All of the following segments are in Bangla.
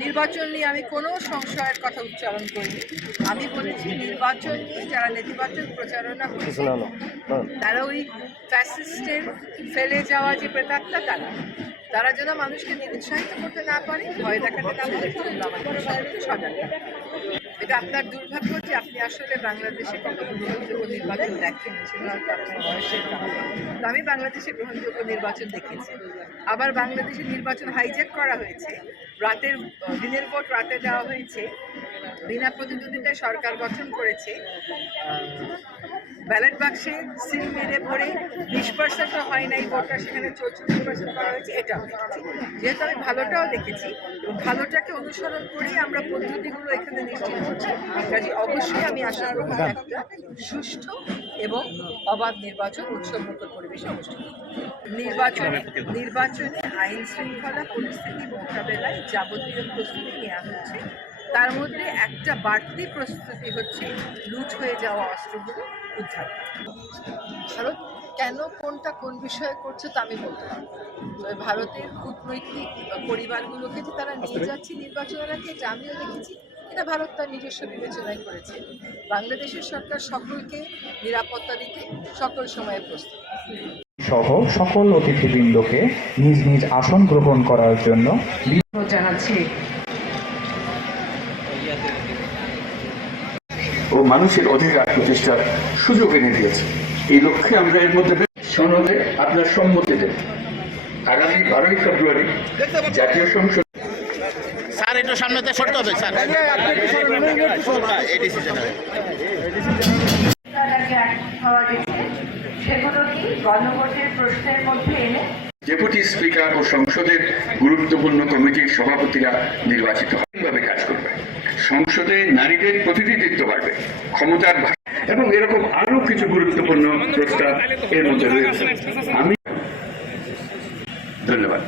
নির্বাচন নিয়ে আমি কোনো সংশয়ের কথা উচ্চারণ করিনি। আমি বলেছি নির্বাচন নিয়ে যারা নেতিবাচক প্রচারণা করছে তারা ওই ফ্যাসিস্টের ফেলে যাওয়া যে প্রেতাত্মা তারা যেন মানুষকে নিরুৎসাহিত করতে না পারে, ভয় দেখাতে না পারে, সজাগ থাকতে। এটা আপনার দুর্ভাগ্য যে আপনি আসলে বাংলাদেশে কখনো গ্রহণযোগ্য নির্বাচন দেখেননি, সেটা হয়তো আপনার বয়সের কারণে। তো আমি বাংলাদেশে গ্রহণযোগ্য নির্বাচন দেখেছি। আবার বাংলাদেশের নির্বাচন হাইজ্যাক করা হয়েছে, দিনের ভোট রাতে দেওয়া হয়েছে, বিনা প্রতিদ্বন্দ্বিতায় সরকার গঠন করেছে, ব্যালট বাক্সে সিল মেরে ভরে 20% হয় নাই ভোটটা, সেখানে 34% করা হয়েছে। এটাও দেখেছি। যেহেতু আমি ভালোটাও দেখেছি এবং ভালোটাকে অনুসরণ করেই আমরা পদ্ধতিগুলো এখানে নিশ্চিত করছি, কাজে অবশ্যই আমি আশা করব একটা সুষ্ঠু এবং অবাধ নির্বাচন উৎসবমুখর পরিবেশে অনুষ্ঠিত। নির্বাচনে আইন শৃঙ্খলা পরিস্থিতি মোকাবেলায় যাবতীয় প্রস্তুতি নেওয়া হচ্ছে। তার মধ্যে একটা বাড়তি প্রস্তুতি হচ্ছে লুট হয়ে যাওয়া অস্ত্রগুলো উদ্ধার। ভারত কেন কোনটা কোন বিষয়ে করছে তা আমি বলতে পারবো। তবে ভারতের কূটনৈতিক পরিবারগুলোকে যে তারা নিয়ে যাচ্ছে নির্বাচনের আগে, এটা আমিও দেখেছি। এটা ভারত তার নিজস্ব বিবেচনায় করেছে। বাংলাদেশের সরকার সকলকে নিরাপত্তা দিতে সকল সময়ে প্রস্তুত সহ সকল অতিথিবৃন্দকে নিজ নিজ আসন গ্রহণ করার জন্য জানাচ্ছি। ও মানুষের অধিকার প্রতিষ্ঠার সুযোগ এনে দিয়েছে। এই লক্ষ্যে আমরা এর মধ্যে সনদে আপনার সম্মতি দেব। আগামী 12ই ফেব্রুয়ারি জাতীয় সংসদ। স্যার একটু সামনেতে সরতে হবে স্যার। ডেপুটি স্পিকার ও সংসদের গুরুত্বপূর্ণ কমিটির সভাপতিরা নির্বাচিত ভাবে কাজ করবে। সংসদে নারীদের প্রতিনিধিত্ব বাড়বে, ক্ষমতার এবং এরকম আরো কিছু গুরুত্বপূর্ণ প্রস্তাব এর মধ্যে রয়েছে। আমি ধন্যবাদ।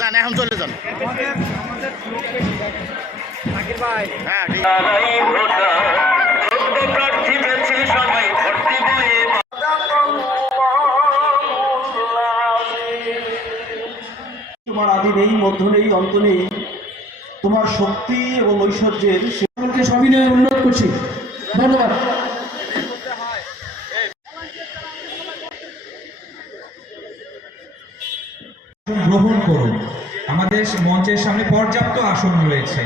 যান এখন চলে যান। তোমার আদি নেই, মধ্য নেই, অন্ত নেই। তোমার শক্তি এবং ঐশ্বর্যের সকলকে সবিনয়ে অনুরোধ করছি। ধন্যবাদ। গ্রহণ করুন। আমাদের মঞ্চের সামনে পর্যাপ্ত আসন রয়েছে।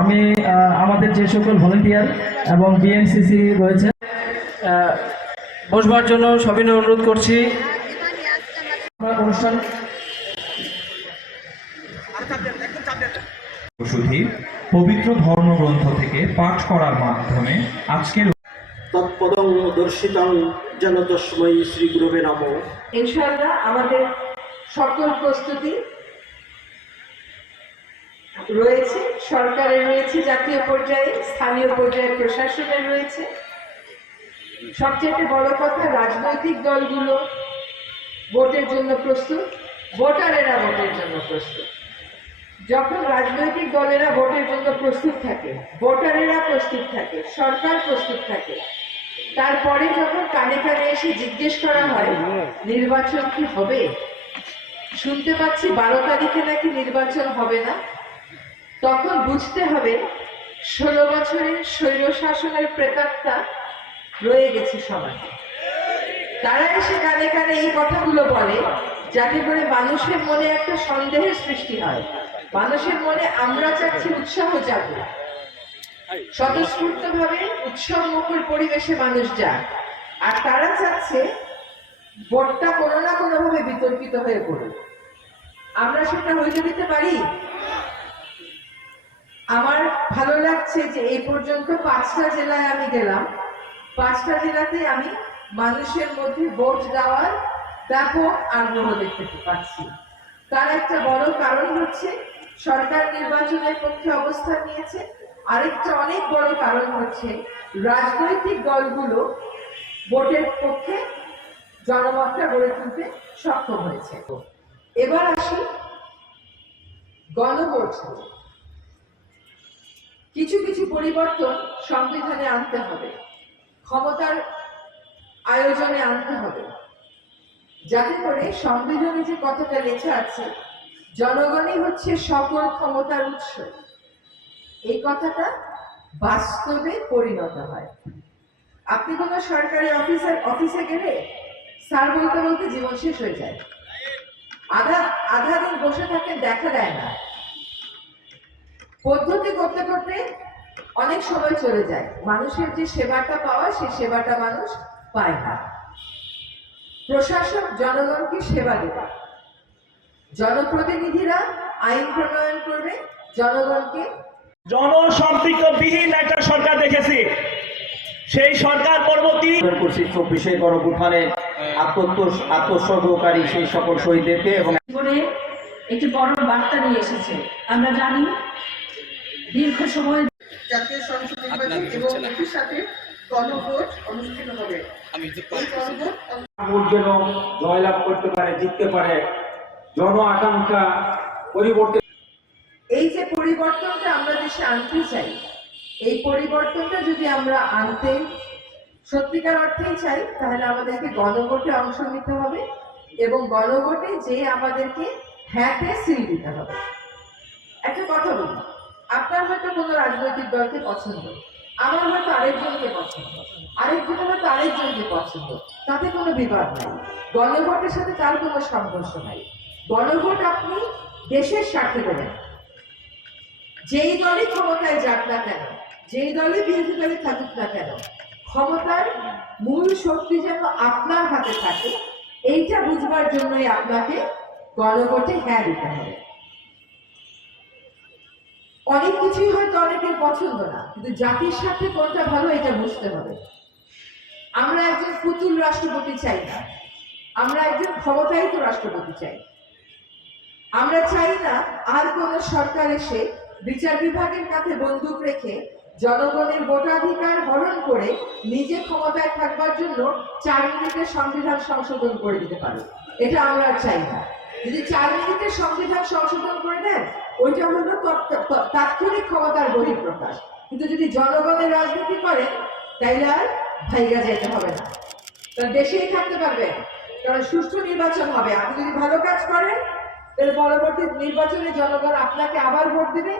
আমি আমাদের যে সকল ভলেন্টিয়ার এবং বিএনসিসি রয়েছে বসবার জন্য সবিনয় অনুরোধ করছি। অনুষ্ঠান সুধীর পবিত্র ধর্মগ্রন্থ থেকে পাঠ করার মাধ্যমে আজকের তৎপদং দর্শিতং যেন তস্মৈ শ্রী গুরুবে নমঃ। ইনশাআল্লাহ আমাদের সকল প্রস্তুতি রয়েছে, সরকারের রয়েছে, জাতীয় পর্যায়ে, স্থানীয় পর্যায়ে প্রশাসনের রয়েছে। সবচেয়ে বড় কথা, রাজনৈতিক দলগুলো ভোটের জন্য প্রস্তুত, ভোটারেরা ভোটের জন্য প্রস্তুত। যখন রাজনৈতিক দলেরা ভোটের জন্য প্রস্তুত থাকে, ভোটারেরা প্রস্তুত থাকে, সরকার প্রস্তুত থাকে, তারপরে যখন কানে কানে এসে জিজ্ঞেস করা হয় নির্বাচন কি হবে, শুনতে পাচ্ছি 12 তারিখে নাকি নির্বাচন হবে না, তখন বুঝতে হবে 16 বছরের স্বৈরশাসনের প্রেতাত্মা রয়ে গেছে সমাজে। তারা এসে কানে কানে এই কথাগুলো বলে যাতে করে মানুষের মনে একটা সন্দেহের সৃষ্টি হয়, মানুষের মনে আমরা চাচ্ছি উৎসাহ জাগুক, স্বতঃস্ফূর্তভাবে উৎসব মুখর পরিবেশে মানুষ যাক। আর তারা চাচ্ছে ভোটটা কোনো না কোনোভাবে বিতর্কিত হয়ে পড়ুক। আমরা সেটা হইতে দিতে পারি? আমার ভালো লাগছে যে এই পর্যন্ত 5টা জেলায় আমি গেলাম, 5টা জেলাতে আমি মানুষের মধ্যে ভোট দেওয়ার ব্যাপক আগ্রহ দেখতে পাচ্ছি। তার একটা বড় কারণ হচ্ছে সরকার নির্বাচনের পক্ষে অবস্থান নিয়েছে, আরেকটা অনেক বড় কারণ হচ্ছে রাজনৈতিক দলগুলো ভোটের পক্ষে জনমতটা গড়ে তুলতে সক্ষম হয়েছে। এবার আসি গণভোট। কিছু কিছু পরিবর্তন সংবিধানে আনতে হবে, ক্ষমতার আয়োজনে আনতে হবে, যাতে করে সংবিধানে যে কথাটা লেখা আছে জনগণই হচ্ছে সকল ক্ষমতার উৎস, এই কথাটা বাস্তবে পরিণত হয়। আপনি কোনো সরকারি অফিসে গেলে স্যার বলতে বলতে জীবন শেষ হয়ে যায়, আধা দিন বসে থাকেন, দেখা দেয় না, পদ্ধতি করতে করতে অনেক সময় চলে যায়, মানুষের যে সেবাটা পাওয়া সেই সেবাটা মানুষ পায় না। প্রশাসন জনগণকে সেবা দেবে, জনপ্রতিনিধিরা আইন প্রণয়ন করবে, জনগণকে জনসম্পৃক্তবিহীন একটা সরকার দেখেছি। সেই সরকার পরবর্তী করছি 24শে গণঅভ্যুত্থানে আত্মোৎসর্গকারী সেই সকল শহীদদেরকে এবং জীবনে একটি বড় বার্তা নিয়ে এসেছে। আমরা জানি দীর্ঘ সময় জাতীয় সংসদ নির্বাচন এবং একই সাথে গণভোট অনুষ্ঠিত হবে। এই গণভোট ভোট যেন জয়লাভ করতে পারে, জিততে পারে, জন আকাঙ্ক্ষা পরিবর্তন। এই যে পরিবর্তনটা আমরা দেশে আনতে চাই, এই পরিবর্তনটা যদি আমরা আনতে সত্যিকার অর্থেই চাই, তাহলে আমাদেরকে গণভোটে অংশ নিতে হবে এবং গণভোটে যে আমাদেরকে হ্যাঁতে সিল দিতে হবে। একটা কথা বলি, আপনার হয়তো কোনো রাজনৈতিক দলকে পছন্দ, আমার হয়তো আরেকজনকে পছন্দ, আরেকজনের হয়তো আরেকজনকে পছন্দ, তাতে কোনো বিবাদ নাই, গণভোটের সাথে তার কোনো সংঘর্ষ নাই। গণভোট আপনি দেশের স্বার্থে দেবেন, যেই দলই ক্ষমতায় যাক না কেন, যেই দলই বিরোধী দলে থাকুক না কেন, ক্ষমতার মূল শক্তি যেন আপনার হাতে থাকে, এইটা বুঝবার জন্যই আপনাকে গণভোটে হ্যাঁ দিতে হবে। অনেক কিছুই হয়তো অনেকের পছন্দ না, কিন্তু জাতির সাথে কোনটা ভালো এটা বুঝতে হবে। আমরা একজন পুতুল রাষ্ট্রপতি চাই না, আমরা একজন ক্ষমতায়িত রাষ্ট্রপতি চাই। আমরা চাই না আর কোন সরকার এসে বিচার বিভাগের কাছে বন্দুক রেখে জনগণের ভোটাধিকার হরণ করে নিজে ক্ষমতায় থাকবার জন্য 4 মিনিটের সংবিধান সংশোধন করে দিতে পারে। এটা আমরা চাই না। যদি 4 মিনিটের সংবিধান সংশোধন করে দেন, ওইটা হলো তাৎক্ষণিক ক্ষমতার বহিঃপ্রকাশ। কিন্তু যদি জনগণের রাজনীতি করেন, তাইলে আর ভাইগা যেতে হবে না, তার দেশেই থাকতে পারবেন, কারণ সুষ্ঠু নির্বাচন হবে। আপনি যদি ভালো কাজ করেন, তাহলে পরবর্তী নির্বাচনে জনগণ আপনাকে আবার ভোট দেবে।